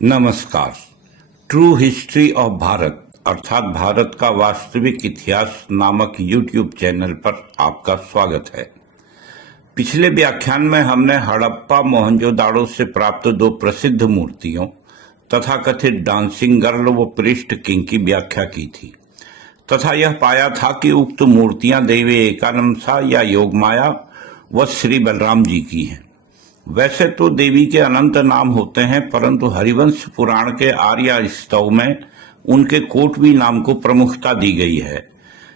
नमस्कार। True history of Bharat अर्थात भारत का वास्तविक इतिहास नामक यूट्यूब चैनल पर आपका स्वागत है। पिछले व्याख्यान में हमने हड़प्पा मोहनजोदाड़ो से प्राप्त दो प्रसिद्ध मूर्तियों तथा कथित डांसिंग गर्ल व प्रिस्ट किंग की व्याख्या की थी तथा यह पाया था कि उक्त मूर्तियां देवी एकानमसा या योगमाया व श्री बलराम जी की हैं। वैसे तो देवी के अनंत नाम होते हैं, परंतु हरिवंश पुराण के आर्य स्तव में उनके कोटवी नाम को प्रमुखता दी गई है।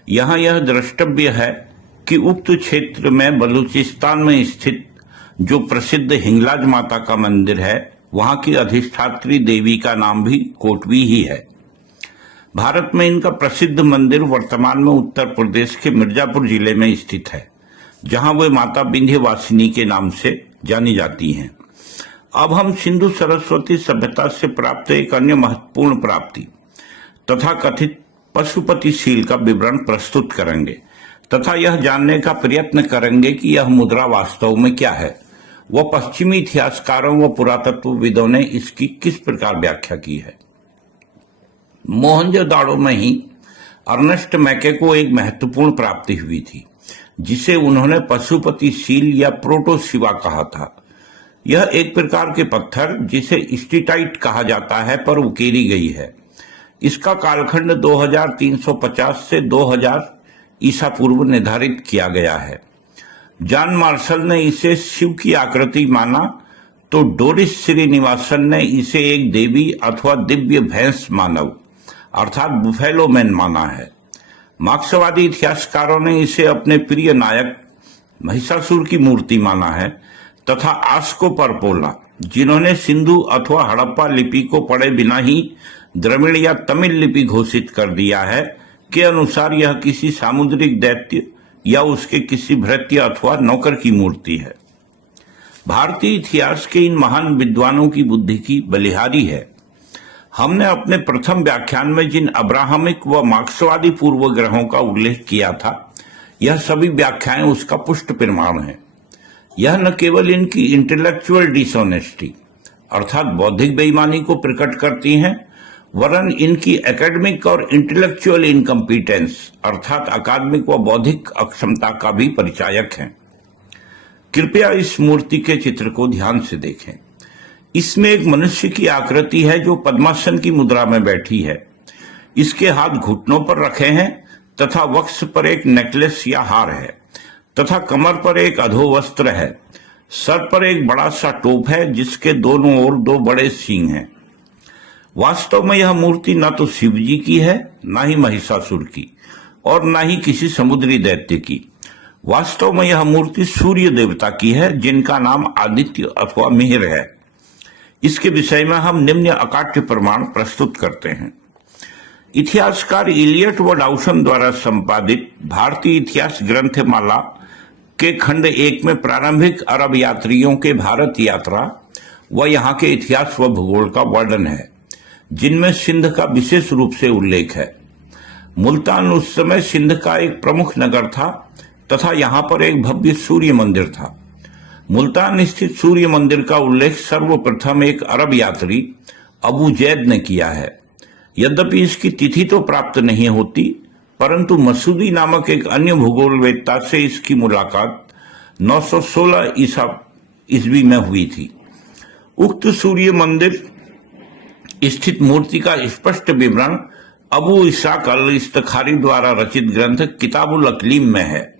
यहाँ यह द्रष्टव्य है कि उक्त क्षेत्र में बलूचिस्तान में स्थित जो प्रसिद्ध हिंगलाज माता का मंदिर है, वहाँ की अधिष्ठात्री देवी का नाम भी कोटवी ही है। भारत में इनका प्रसिद्ध मंदिर वर्तमान में उत्तर प्रदेश के मिर्जापुर जिले में स्थित है, जहाँ वे माता विंध्यवासिनी के नाम से जानी जाती हैं। अब हम सिंधु सरस्वती सभ्यता से प्राप्त एक अन्य महत्वपूर्ण प्राप्ति तथा कथित पशुपतिशील का विवरण प्रस्तुत करेंगे तथा यह जानने का प्रयत्न करेंगे कि यह मुद्रा वास्तव में क्या है व पश्चिमी इतिहासकारों व पुरातत्वविदों ने इसकी किस प्रकार व्याख्या की है। मोहनजोदाड़ो में ही अर्नेस्ट मैके को एक महत्वपूर्ण प्राप्ति हुई थी, जिसे उन्होंने पशुपतिशील या प्रोटोशिवा कहा था। यह एक प्रकार के पत्थर जिसे स्टीटाइट कहा जाता है पर उकेरी गई है। इसका कालखंड 2350 से 2000 ईसा पूर्व निर्धारित किया गया है। जॉन मार्शल ने इसे शिव की आकृति माना तो डोरिस श्रीनिवासन ने इसे एक देवी अथवा दिव्य भैंस मानव अर्थात बुफेलो मैन माना है। मार्क्सवादी इतिहासकारों ने इसे अपने प्रिय नायक महिषासुर की मूर्ति माना है तथा आस्को परपोला, जिन्होंने सिंधु अथवा हड़प्पा लिपि को पढ़े बिना ही द्रविड़ या तमिल लिपि घोषित कर दिया है, के अनुसार यह किसी सामुद्रिक दैत्य या उसके किसी भृत्य अथवा नौकर की मूर्ति है। भारतीय इतिहास के इन महान विद्वानों की बुद्धि की बलिहारी है। हमने अपने प्रथम व्याख्यान में जिन अब्राहमिक व मार्क्सवादी पूर्व ग्रहों का उल्लेख किया था, यह सभी व्याख्याएं उसका पुष्ट प्रमाण है। यह न केवल इनकी इंटेलेक्चुअल डिसऑनेस्टी अर्थात बौद्धिक बेईमानी को प्रकट करती हैं, वरन इनकी एकेडमिक और इंटेलेक्चुअल इनकम्पिटेंस अर्थात अकादमिक व बौद्धिक अक्षमता का भी परिचायक हैं। कृपया इस मूर्ति के चित्र को ध्यान से देखें। इसमें एक मनुष्य की आकृति है जो पद्मासन की मुद्रा में बैठी है। इसके हाथ घुटनों पर रखे हैं तथा वक्ष पर एक नेकलेस या हार है तथा कमर पर एक अधोवस्त्र है। सर पर एक बड़ा सा टोप है जिसके दोनों ओर दो बड़े सींग हैं। वास्तव में यह मूर्ति न तो शिव जी की है, न ही महिषासुर की और न ही किसी समुद्री दैत्य की। वास्तव में यह मूर्ति सूर्य देवता की है, जिनका नाम आदित्य अथवा मिहिर है। इसके विषय में हम निम्न अकाट्य प्रमाण प्रस्तुत करते हैं। इतिहासकार इलियट व डाउसन द्वारा संपादित भारतीय इतिहास ग्रंथमाला के खंड 1 में प्रारंभिक अरब यात्रियों के भारत यात्रा व यहाँ के इतिहास व भूगोल का वर्णन है, जिनमें सिंध का विशेष रूप से उल्लेख है। मुल्तान उस समय सिंध का एक प्रमुख नगर था तथा यहाँ पर एक भव्य सूर्य मंदिर था। मुल्तान स्थित सूर्य मंदिर का उल्लेख सर्वप्रथम एक अरब यात्री अबू जैद ने किया है। यद्यपि इसकी तिथि तो प्राप्त नहीं होती, परंतु मसूदी नामक एक अन्य भूगोलवेत्ता से इसकी मुलाकात 916 ईस्वी में हुई थी। उक्त सूर्य मंदिर स्थित मूर्ति का स्पष्ट विवरण अबू इसाक अल इस्तखारी द्वारा रचित ग्रंथ किताबुल अकलीम में है,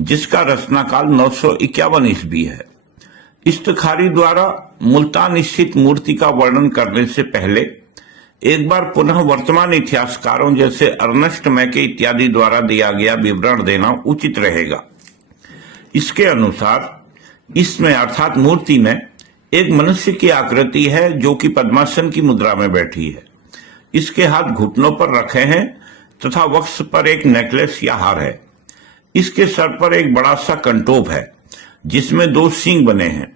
जिसका रचनाकाल 951 ईस्वी है। इस्तखारी द्वारा मुल्तान स्थित मूर्ति का वर्णन करने से पहले एक बार पुनः वर्तमान इतिहासकारों जैसे अर्नेस्ट मैके इत्यादि द्वारा दिया गया विवरण देना उचित रहेगा। इसके अनुसार इसमें अर्थात मूर्ति में एक मनुष्य की आकृति है जो कि पद्मासन की मुद्रा में बैठी है। इसके हाथ घुटनों पर रखे हैं तथा वक्ष पर एक नेकलेस या हार है। इसके सर पर एक बड़ा सा कंटोप है जिसमें दो सींग बने हैं।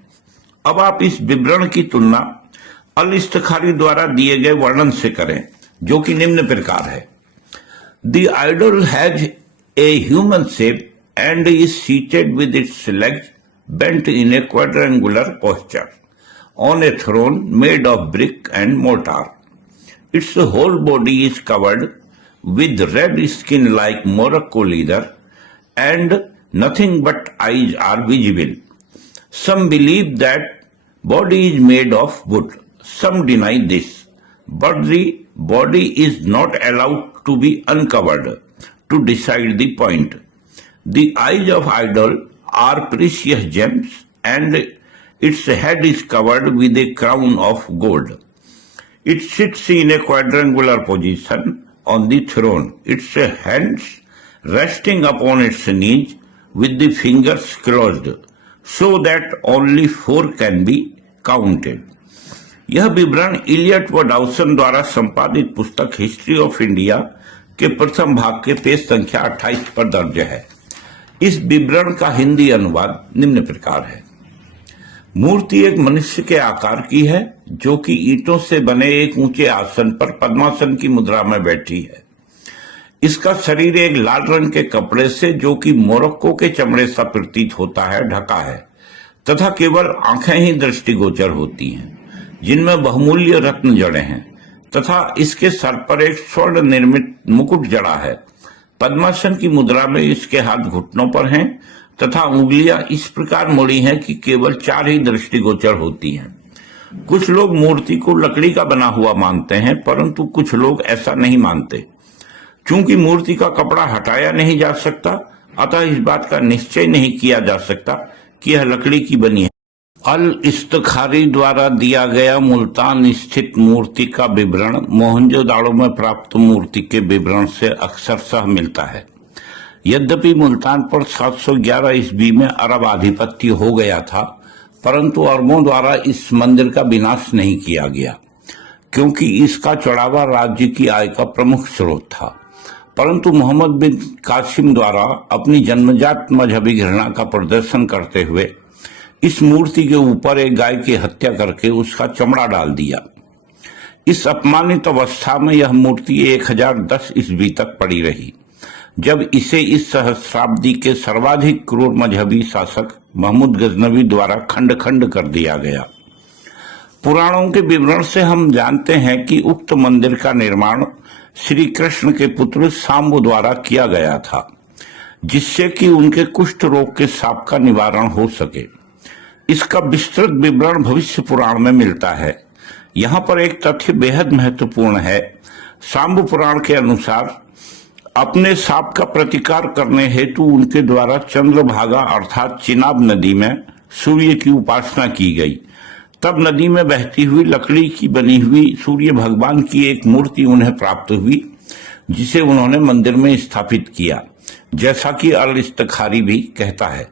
अब आप इस विवरण की तुलना अल इस्तखारी द्वारा दिए गए वर्णन से करें, जो कि निम्न प्रकार है। The idol has a human shape and is seated with its legs bent in a quadrangular posture on a throne made of brick and mortar. Its whole body is covered with red skin like Morocco leather, and nothing but eyes are visible. Some believe that body is made of wood. Some deny this, but the body is not allowed to be uncovered to decide the point. The eyes of idol are precious gems, and its head is covered with a crown of gold. It sits in a quadrangular position on the throne, its hands resting upon its knees with the fingers closed, so that only 4 can be counted. यह विवरण Elliot व Dawson द्वारा संपादित पुस्तक history of India के प्रथम भाग के पेज संख्या 28 पर दर्ज है। इस विवरण का हिंदी अनुवाद निम्न प्रकार है। मूर्ति एक मनुष्य के आकार की है, जो कि ईंटों से बने एक ऊंचे आसन पर पद्मासन की मुद्रा में बैठी है। इसका शरीर एक लाल रंग के कपड़े से, जो कि मोरक्को के चमड़े सा प्रतीत होता है, ढका है तथा केवल आंखें ही दृष्टिगोचर होती हैं, जिनमें बहुमूल्य रत्न जड़े हैं, तथा इसके सर पर एक स्वर्ण निर्मित मुकुट जड़ा है। पद्मासन की मुद्रा में इसके हाथ घुटनों पर हैं तथा उंगलियां इस प्रकार मुड़ी हैं कि केवल 4 ही दृष्टिगोचर होती हैं। कुछ लोग मूर्ति को लकड़ी का बना हुआ मानते हैं, परंतु कुछ लोग ऐसा नहीं मानते। चूंकि मूर्ति का कपड़ा हटाया नहीं जा सकता, अतः इस बात का निश्चय नहीं किया जा सकता कि यह लकड़ी की बनी है। अल इस्तखारी द्वारा दिया गया मुल्तान स्थित मूर्ति का विवरण मोहनजोदाड़ो में प्राप्त मूर्ति के विवरण से अक्षरशः मिलता है। यद्यपि मुल्तान पर 711 ईस्वी में अरब आधिपत्य हो गया था, परंतु अरबों द्वारा इस मंदिर का विनाश नहीं किया गया, क्योंकि इसका चढ़ावा राज्य की आय का प्रमुख स्रोत था। परंतु मोहम्मद बिन कासिम द्वारा अपनी जन्मजात मजहबी घृणा का प्रदर्शन करते हुए इस मूर्ति के ऊपर एक गाय की हत्या करके उसका चमड़ा डाल दिया। इस अपमानित अवस्था में यह मूर्ति 1010 ईस्वी तक पड़ी रही, जब इसे इस सहस्राब्दी के सर्वाधिक क्रूर मजहबी शासक महमूद गजनवी द्वारा खंड खंड कर दिया गया। पुराणों के विवरण से हम जानते हैं कि उक्त मंदिर का निर्माण श्री कृष्ण के पुत्र सांबु द्वारा किया गया था, जिससे कि उनके कुष्ठ रोग के शाप का निवारण हो सके। इसका विस्तृत विवरण भविष्य पुराण में मिलता है। यहाँ पर एक तथ्य बेहद महत्वपूर्ण है। सांबु पुराण के अनुसार अपने शाप का प्रतिकार करने हेतु उनके द्वारा चंद्रभागा अर्थात चिनाब नदी में सूर्य की उपासना की गई। तब नदी में बहती हुई लकड़ी की बनी हुई सूर्य भगवान की एक मूर्ति उन्हें प्राप्त हुई, जिसे उन्होंने मंदिर में स्थापित किया, जैसा कि अल इस्तखारी भी कहता है।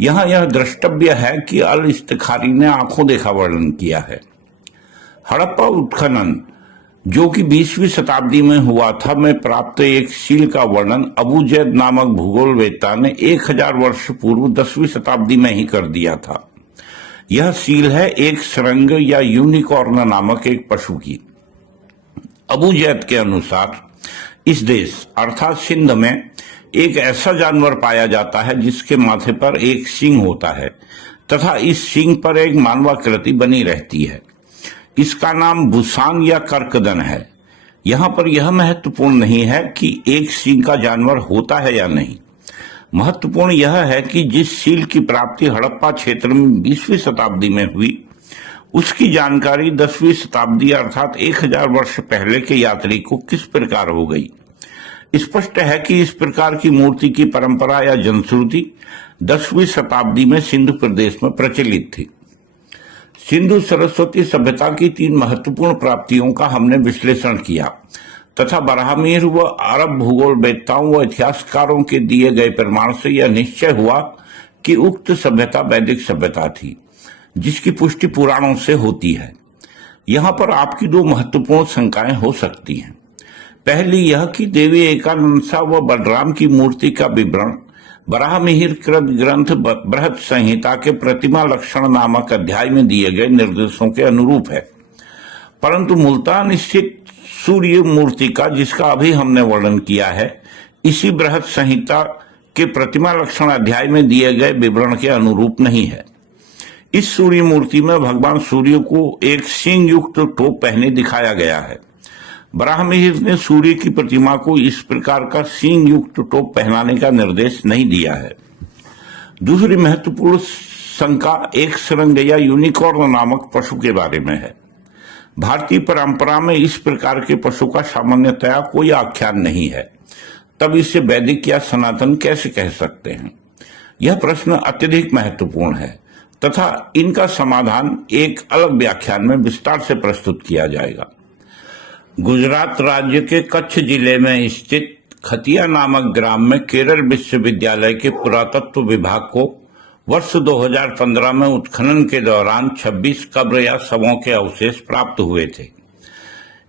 यहाँ यह द्रष्टव्य है कि अल इस्तखारी ने आंखों देखा वर्णन किया है। हड़प्पा उत्खनन, जो कि 20वीं शताब्दी में हुआ था, में प्राप्त एक सील का वर्णन अबू जैद नामक भूगोलवेत्ता ने 1000 वर्ष पूर्व 10वीं शताब्दी में ही कर दिया था। यह सील है एक सरंग या यूनिकॉर्न नामक एक पशु की। अबू जैद के अनुसार इस देश अर्थात सिंध में एक ऐसा जानवर पाया जाता है जिसके माथे पर एक सींग होता है तथा इस सींग पर एक मानवाकृति बनी रहती है। इसका नाम बुसान या कर्कदन है। यहाँ पर यह महत्वपूर्ण नहीं है कि एक सींग का जानवर होता है या नहीं। महत्वपूर्ण यह है कि जिस सील की प्राप्ति हड़प्पा क्षेत्र में 20वीं शताब्दी में हुई, उसकी जानकारी 10वीं शताब्दी अर्थात 1000 वर्ष पहले के यात्री को किस प्रकार हो गई। स्पष्ट है कि इस प्रकार की मूर्ति की परंपरा या जनश्रुति 10वीं शताब्दी में सिंधु प्रदेश में प्रचलित थी। सिंधु सरस्वती सभ्यता की 3 महत्वपूर्ण प्राप्तियों का हमने विश्लेषण किया तथा बराहमीर व अरब भूगोलवेत्ताओं व इतिहासकारों के दिए गए प्रमाण से यह निश्चय हुआ कि उक्त सभ्यता वैदिक सभ्यता थी, जिसकी पुष्टि पुराणों से होती है। यहाँ पर आपकी 2 महत्वपूर्ण शंकाएं हो सकती हैं। पहली यह कि देवी एकानंसा व बलराम की मूर्ति का विवरण बराहमिहिर कृत ग्रंथ बृहत संहिता के प्रतिमा लक्षण नामक अध्याय में दिए गए निर्देशों के अनुरूप है, परंतु मुल्तान स्थित सूर्य मूर्ति का, जिसका अभी हमने वर्णन किया है, इसी बृहत संहिता के प्रतिमा लक्षण अध्याय में दिए गए विवरण के अनुरूप नहीं है। इस सूर्य मूर्ति में भगवान सूर्य को एक सींग युक्त टोप पहने दिखाया गया है। बराहमिहिर ने सूर्य की प्रतिमा को इस प्रकार का सींग युक्त टोप पहनाने का निर्देश नहीं दिया है। दूसरी महत्वपूर्ण शंका एक सरंगैया यूनिकॉर्न नामक पशु के बारे में है। भारतीय परंपरा में इस प्रकार के पशु का सामान्यतया कोई आख्यान नहीं है, तब इसे वैदिक या सनातन कैसे कह सकते हैं? यह प्रश्न अत्यधिक महत्वपूर्ण है तथा इनका समाधान एक अलग व्याख्यान में विस्तार से प्रस्तुत किया जाएगा। गुजरात राज्य के कच्छ जिले में स्थित खतिया नामक ग्राम में केरल विश्वविद्यालय के पुरातत्व विभाग को वर्ष 2015 में उत्खनन के दौरान 26 कब्र या शवों के अवशेष प्राप्त हुए थे।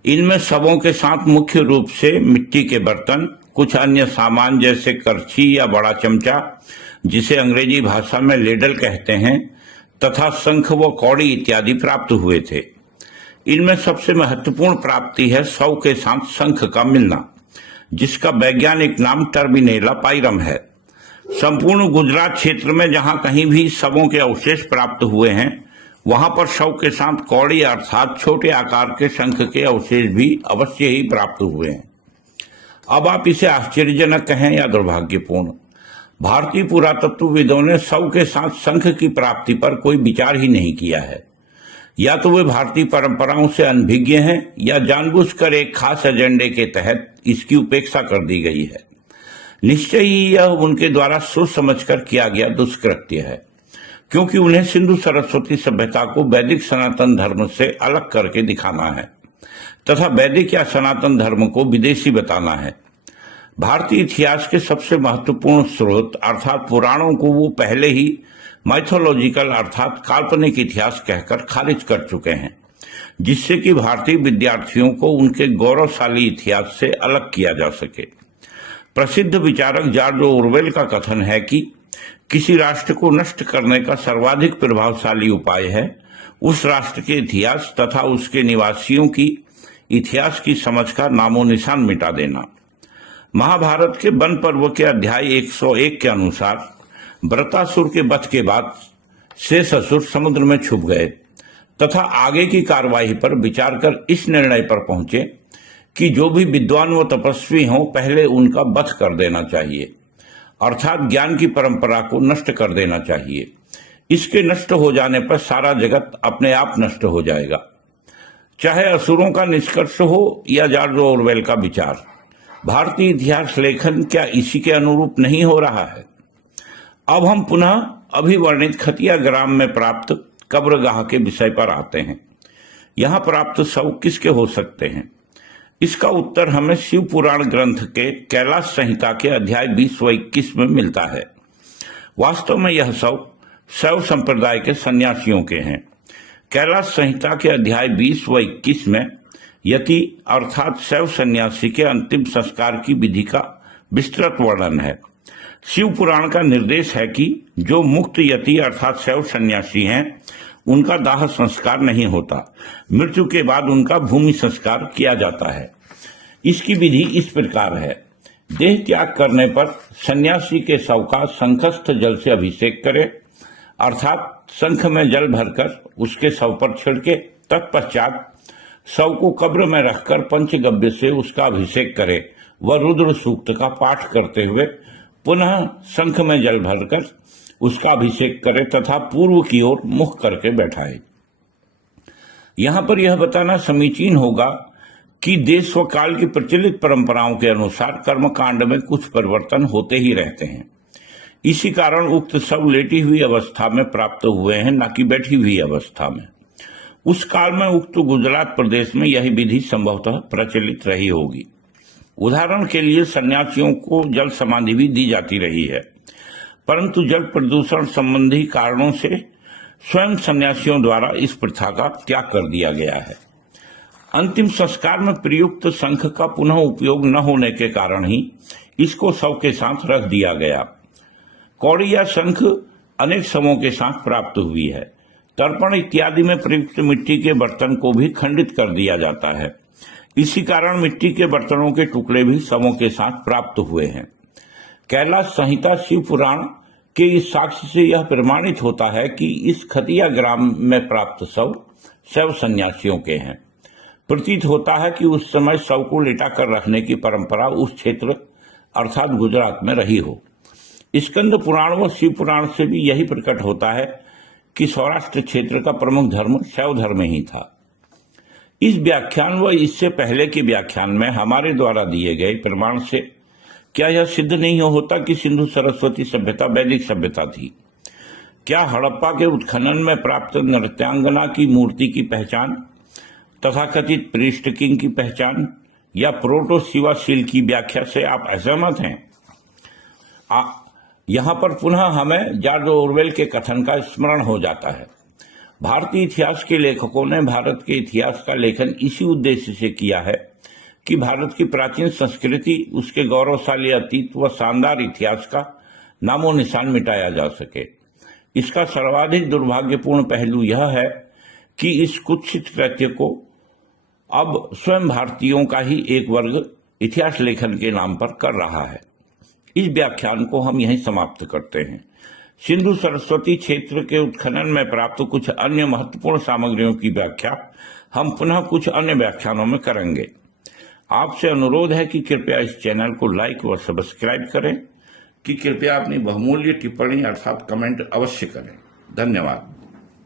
इनमें शवों के साथ मुख्य रूप से मिट्टी के बर्तन, कुछ अन्य सामान जैसे करछी या बड़ा चमचा, जिसे अंग्रेजी भाषा में लेडल कहते हैं, तथा शंख व कौड़ी इत्यादि प्राप्त हुए थे। इनमें सबसे महत्वपूर्ण प्राप्ति है शव के साथ शंख का मिलना, जिसका वैज्ञानिक नाम टर्बिनेला पाइरम है। संपूर्ण गुजरात क्षेत्र में जहां कहीं भी शवों के अवशेष प्राप्त हुए हैं, वहां पर शव के साथ कौड़ी अर्थात छोटे आकार के शंख के अवशेष भी अवश्य ही प्राप्त हुए हैं। अब आप इसे आश्चर्यजनक कहें या दुर्भाग्यपूर्ण, भारतीय पुरातत्वविदों ने शव के साथ शंख की प्राप्ति पर कोई विचार ही नहीं किया है। या तो वे भारतीय परंपराओं से अनभिज्ञ हैं या जानबूझकर एक खास एजेंडे के तहत इसकी उपेक्षा कर दी गई है। निश्चय ही यह उनके द्वारा सोच समझकर किया गया दुष्कृत्य है, क्योंकि उन्हें सिंधु सरस्वती सभ्यता को वैदिक सनातन धर्म से अलग करके दिखाना है तथा वैदिक या सनातन धर्म को विदेशी बताना है। भारतीय इतिहास के सबसे महत्वपूर्ण स्रोत अर्थात पुराणों को वो पहले ही माइथोलॉजिकल अर्थात काल्पनिक इतिहास कहकर खारिज कर चुके हैं, जिससे कि भारतीय विद्यार्थियों को उनके गौरवशाली इतिहास से अलग किया जा सके। प्रसिद्ध विचारक जॉर्ज ऑरवेल का कथन है कि किसी राष्ट्र को नष्ट करने का सर्वाधिक प्रभावशाली उपाय है उस राष्ट्र के इतिहास तथा उसके निवासियों की इतिहास की समझ का नामो निशान मिटा देना। महाभारत के वन पर्व के अध्याय 101 के अनुसार वृत्रासुर के वध के बाद शेष असुर समुद्र में छुप गए तथा आगे की कार्यवाही पर विचार कर इस निर्णय पर पहुंचे कि जो भी विद्वान व तपस्वी हों पहले उनका वध कर देना चाहिए, अर्थात ज्ञान की परंपरा को नष्ट कर देना चाहिए। इसके नष्ट हो जाने पर सारा जगत अपने आप नष्ट हो जाएगा। चाहे असुरों का निष्कर्ष हो या जॉर्ज ऑरवेल का विचार, भारतीय इतिहास लेखन क्या इसी के अनुरूप नहीं हो रहा है? अब हम पुनः अभिवर्णित खतिया ग्राम में प्राप्त कब्रगाह के विषय पर आते हैं। यहाँ प्राप्त शव किसके हो सकते हैं? इसका उत्तर हमें शिव पुराण ग्रंथ के कैलाश संहिता के अध्याय 20 व 21 में मिलता है। वास्तव में यह शव शैव संप्रदाय के सन्यासियों के हैं। कैलाश संहिता के अध्याय 20 व 21 में यति अर्थात शैव सन्यासी के अंतिम संस्कार की विधि का विस्तृत वर्णन है। शिव पुराण का निर्देश है कि जो मुक्त यति अर्थात शैव सन्यासी हैं उनका दाह संस्कार नहीं होता, मृत्यु के बाद उनका भूमि संस्कार किया जाता है। इसकी विधि इस प्रकार है। देह त्याग करने पर सन्यासी के शव का शंखस्थ जल से अभिषेक करे, अर्थात शंख में जल भरकर उसके शव पर छिड़के, तत्पश्चात शव को कब्र में रखकर पंचगव्य से उसका अभिषेक करे व रुद्र सूक्त का पाठ करते हुए पुनः शंख में जल भरकर उसका अभिषेक करे तथा पूर्व की ओर मुख करके बैठाए। यहाँ पर यह बताना समीचीन होगा कि देश व काल की प्रचलित परंपराओं के अनुसार कर्मकांड में कुछ परिवर्तन होते ही रहते हैं। इसी कारण उक्त शव लेटी हुई अवस्था में प्राप्त हुए हैं, न कि बैठी हुई अवस्था में। उस काल में उक्त गुजरात प्रदेश में यही विधि संभवतः प्रचलित रही होगी। उदाहरण के लिए सन्यासियों को जल समाधि भी दी जाती रही है, परंतु जल प्रदूषण संबंधी कारणों से स्वयं सन्यासियों द्वारा इस प्रथा का त्याग कर दिया गया है। अंतिम संस्कार में प्रयुक्त शंख का पुनः उपयोग न होने के कारण ही इसको शव के साथ रख दिया गया। कौड़ी या शंख अनेक शवों के साथ प्राप्त हुई है। तर्पण इत्यादि में प्रयुक्त मिट्टी के बर्तन को भी खंडित कर दिया जाता है। इसी कारण मिट्टी के बर्तनों के टुकड़े भी शवों के साथ प्राप्त हुए हैं। कैलाश संहिता शिव पुराण कि इस साक्ष्य से यह प्रमाणित होता है कि इस खतिया ग्राम में प्राप्त शव सन्यासियों के हैं। प्रतीत होता है कि उस समय शव को लिटाकर रखने की परंपरा उस क्षेत्र अर्थात गुजरात में रही हो। स्कंद पुराण व शिव पुराण से भी यही प्रकट होता है कि सौराष्ट्र क्षेत्र का प्रमुख धर्म शैव धर्म ही था। इस व्याख्यान व इससे पहले के व्याख्यान में हमारे द्वारा दिए गए प्रमाण से क्या यह सिद्ध नहीं होता कि सिंधु सरस्वती सभ्यता वैदिक सभ्यता थी? क्या हड़प्पा के उत्खनन में प्राप्त नृत्यांगना की मूर्ति की पहचान, तथाकथित प्रीस्ट किंग की पहचान या प्रोटो शिवाशील की व्याख्या से आप असहमत हैं? यहाँ पर पुनः हमें जॉर्ज ऑरवेल के कथन का स्मरण हो जाता है। भारतीय इतिहास के लेखकों ने भारत के इतिहास का लेखन इसी उद्देश्य से किया है कि भारत की प्राचीन संस्कृति, उसके गौरवशाली अतीत व शानदार इतिहास का नामो निशान मिटाया जा सके। इसका सर्वाधिक दुर्भाग्यपूर्ण पहलू यह है कि इस कुत्सित कृत्य को अब स्वयं भारतीयों का ही एक वर्ग इतिहास लेखन के नाम पर कर रहा है। इस व्याख्यान को हम यहीं समाप्त करते हैं। सिंधु सरस्वती क्षेत्र के उत्खनन में प्राप्त कुछ अन्य महत्वपूर्ण सामग्रियों की व्याख्या हम पुनः कुछ अन्य व्याख्यानों में करेंगे। आपसे अनुरोध है कि कृपया इस चैनल को लाइक व सब्सक्राइब करें, कि कृपया अपनी बहुमूल्य टिप्पणी अर्थात कमेंट अवश्य करें। धन्यवाद।